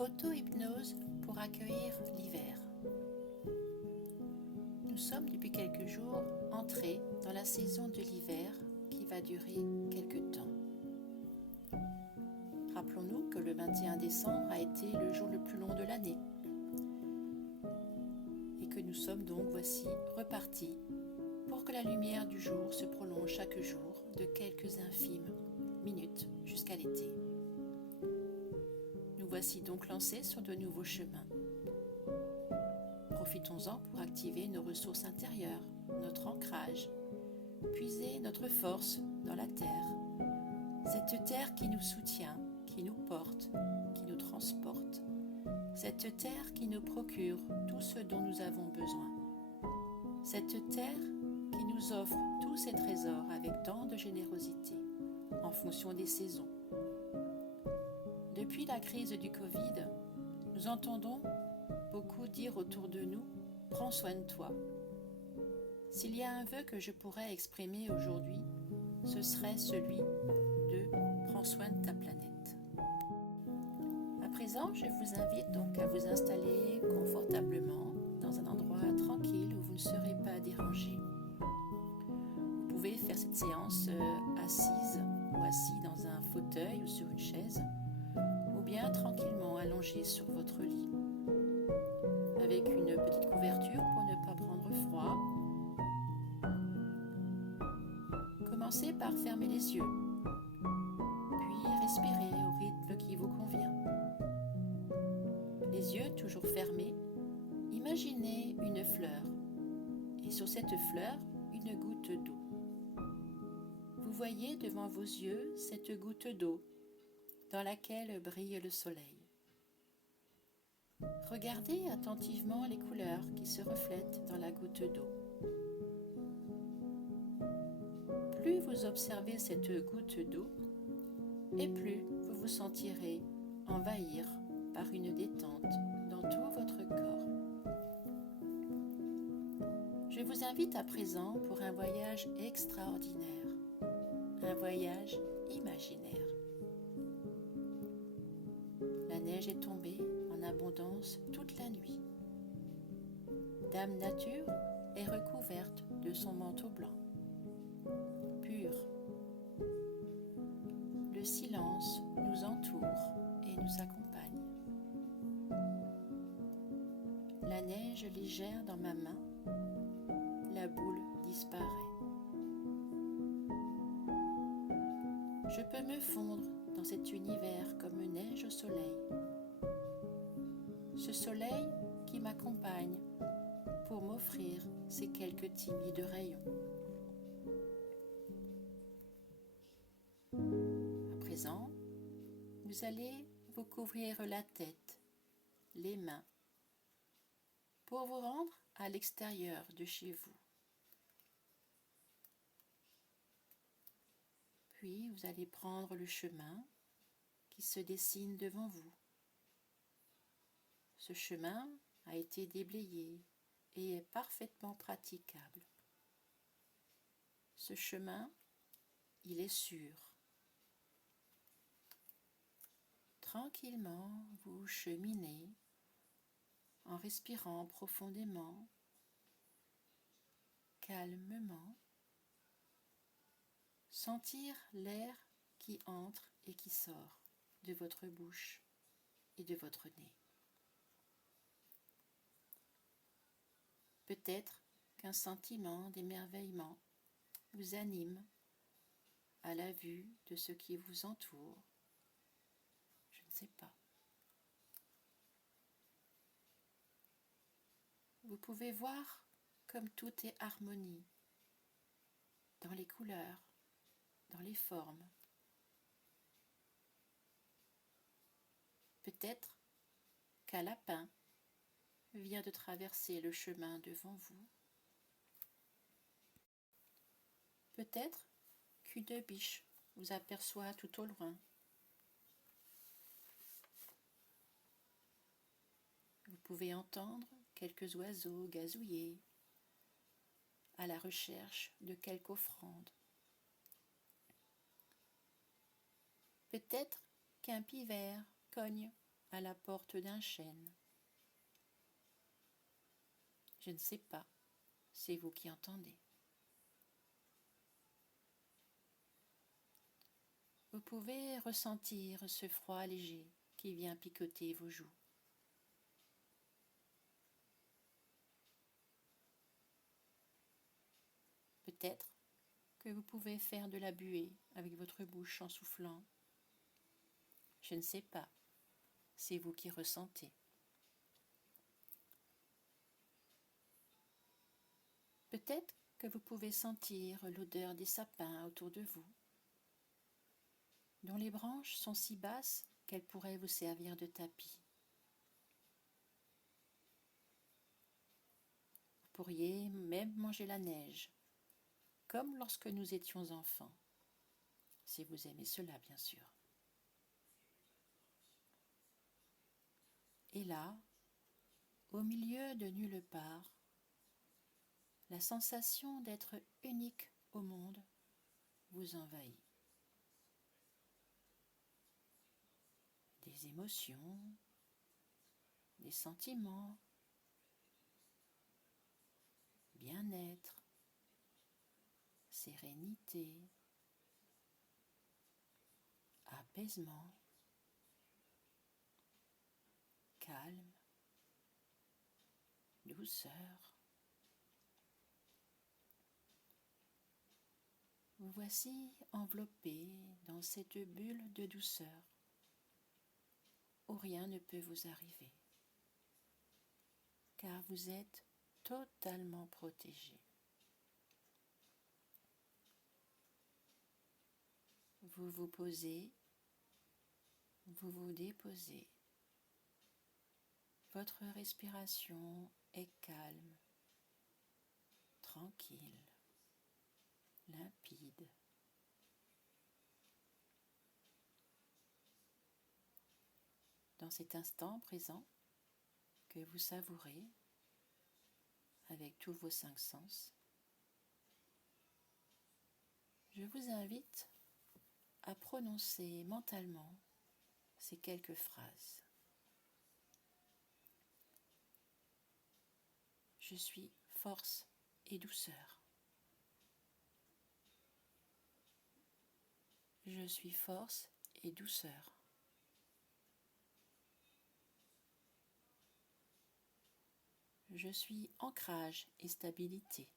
Auto-hypnose pour accueillir l'hiver. Nous sommes depuis quelques jours entrés dans la saison de l'hiver qui va durer quelques temps. Rappelons-nous que le 21 décembre a été le jour le plus long de l'année et que nous sommes donc voici repartis pour que la lumière du jour se prolonge chaque jour de quelques infimes minutes jusqu'à l'été. Nous voici donc lancés sur de nouveaux chemins. Profitons-en pour activer nos ressources intérieures, notre ancrage, puiser notre force dans la terre, cette terre qui nous soutient, qui nous porte, qui nous transporte, cette terre qui nous procure tout ce dont nous avons besoin, cette terre qui nous offre tous ses trésors avec tant de générosité, en fonction des saisons. Depuis la crise du Covid, nous entendons beaucoup dire autour de nous « Prends soin de toi ». S'il y a un vœu que je pourrais exprimer aujourd'hui, ce serait celui de « Prends soin de ta planète ». À présent, je vous invite donc à vous installer confortablement dans un endroit tranquille où vous ne serez pas dérangé. Vous pouvez faire cette séance assise ou assis dans un fauteuil ou sur une chaise, ou bien tranquillement allongé sur votre lit, avec une petite couverture pour ne pas prendre froid. Commencez par fermer les yeux, puis respirez au rythme qui vous convient. Les yeux toujours fermés, imaginez une fleur, et sur cette fleur, une goutte d'eau. Vous voyez devant vos yeux cette goutte d'eau dans laquelle brille le soleil. Regardez attentivement les couleurs qui se reflètent dans la goutte d'eau. Plus vous observez cette goutte d'eau, et plus vous vous sentirez envahir par une détente dans tout votre corps. Je vous invite à présent pour un voyage extraordinaire, un voyage imaginaire. La neige est tombée en abondance toute la nuit. Dame Nature est recouverte de son manteau blanc, pur. Le silence nous entoure et nous accompagne. La neige légère dans ma main, la boule disparaît. Je peux me fondre dans cet univers comme neige au soleil. Ce soleil qui m'accompagne pour m'offrir ces quelques timides rayons. À présent, vous allez vous couvrir la tête, les mains, pour vous rendre à l'extérieur de chez vous. Puis vous allez prendre le chemin qui se dessine devant vous. Ce chemin a été déblayé et est parfaitement praticable. Ce chemin, il est sûr. Tranquillement, vous cheminez en respirant profondément, calmement. Sentir l'air qui entre et qui sort de votre bouche et de votre nez. Peut-être qu'un sentiment d'émerveillement vous anime à la vue de ce qui vous entoure. Je ne sais pas. Vous pouvez voir comme tout est harmonie dans les couleurs, dans les formes. Peut-être qu'un lapin vient de traverser le chemin devant vous. Peut-être qu'une biche vous aperçoit tout au loin. Vous pouvez entendre quelques oiseaux gazouiller à la recherche de quelque offrande. Peut-être qu'un pivert cogne à la porte d'un chêne. Je ne sais pas, c'est vous qui entendez. Vous pouvez ressentir ce froid léger qui vient picoter vos joues. Peut-être que vous pouvez faire de la buée avec votre bouche en soufflant. Je ne sais pas, c'est vous qui ressentez. Peut-être que vous pouvez sentir l'odeur des sapins autour de vous, dont les branches sont si basses qu'elles pourraient vous servir de tapis. Vous pourriez même manger la neige, comme lorsque nous étions enfants, si vous aimez cela bien sûr. Et là, au milieu de nulle part, la sensation d'être unique au monde vous envahit. Des émotions, des sentiments, bien-être, sérénité, apaisement, calme, douceur. Vous voici enveloppé dans cette bulle de douceur où rien ne peut vous arriver, car vous êtes totalement protégé. Vous vous posez, vous vous déposez. Votre respiration est calme, tranquille, limpide. Dans cet instant présent que vous savourez avec tous vos 5 sens, je vous invite à prononcer mentalement ces quelques phrases. Je suis force et douceur. Je suis force et douceur. Je suis ancrage et stabilité.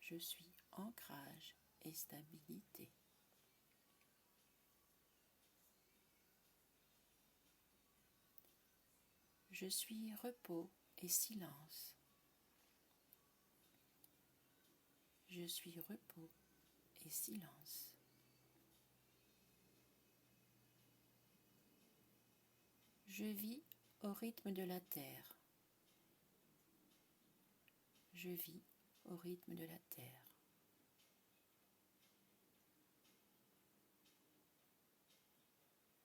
Je suis ancrage et stabilité. Je suis repos et silence. Je suis repos et silence. Je vis au rythme de la terre. Je vis au rythme de la terre.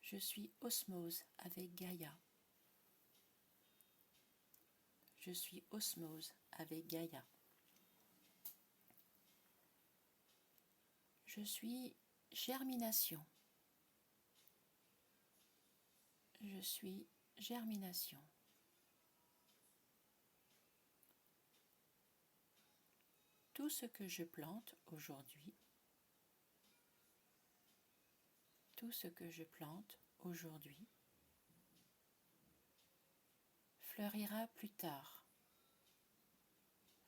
Je suis osmose avec Gaïa. Je suis osmose avec Gaïa. Je suis germination. Je suis germination. Tout ce que je plante aujourd'hui, tout ce que je plante aujourd'hui, fleurira plus tard,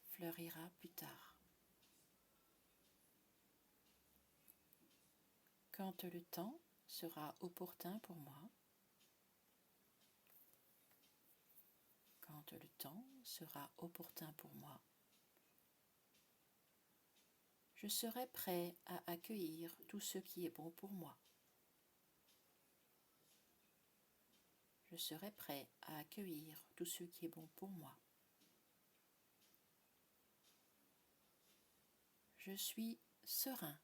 fleurira plus tard. Quand le temps sera opportun pour moi, quand le temps sera opportun pour moi, je serai prêt à accueillir tout ce qui est bon pour moi. Je serai prêt à accueillir tout ce qui est bon pour moi. Je suis serein.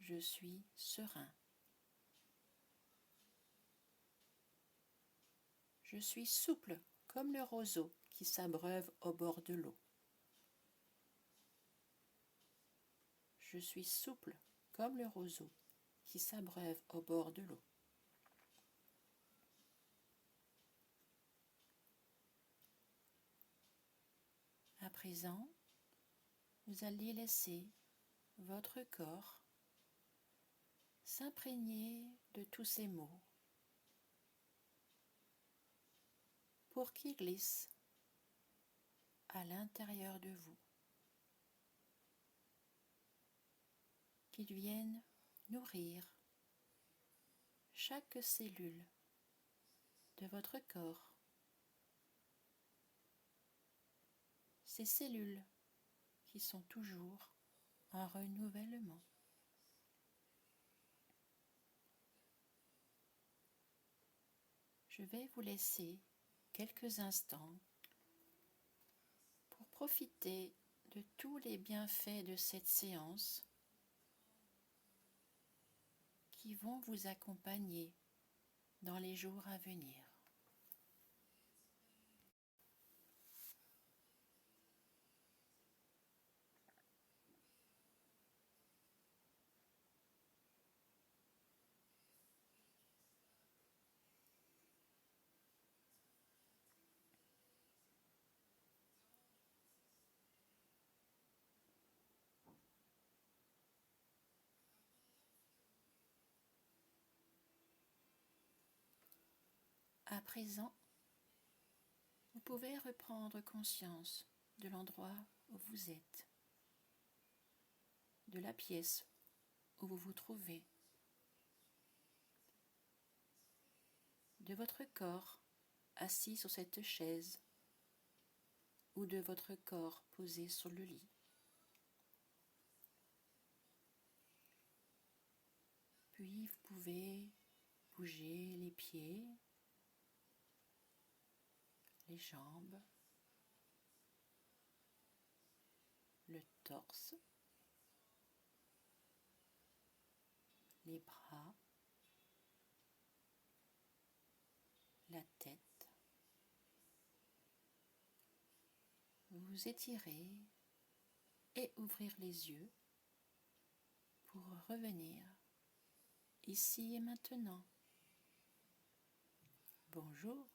Je suis serein. Je suis souple comme le roseau qui s'abreuve au bord de l'eau. Je suis souple comme le roseau qui s'abreuvent au bord de l'eau. À présent, vous allez laisser votre corps s'imprégner de tous ces mots pour qu'ils glissent à l'intérieur de vous, qu'ils viennent nourrir chaque cellule de votre corps. Ces cellules qui sont toujours en renouvellement. Je vais vous laisser quelques instants pour profiter de tous les bienfaits de cette séance qui vont vous accompagner dans les jours à venir. À présent, vous pouvez reprendre conscience de l'endroit où vous êtes, de la pièce où vous vous trouvez, de votre corps assis sur cette chaise ou de votre corps posé sur le lit. Puis vous pouvez bouger les pieds, les jambes, le torse, les bras, la tête. Vous étirez et ouvrir les yeux pour revenir ici et maintenant. Bonjour.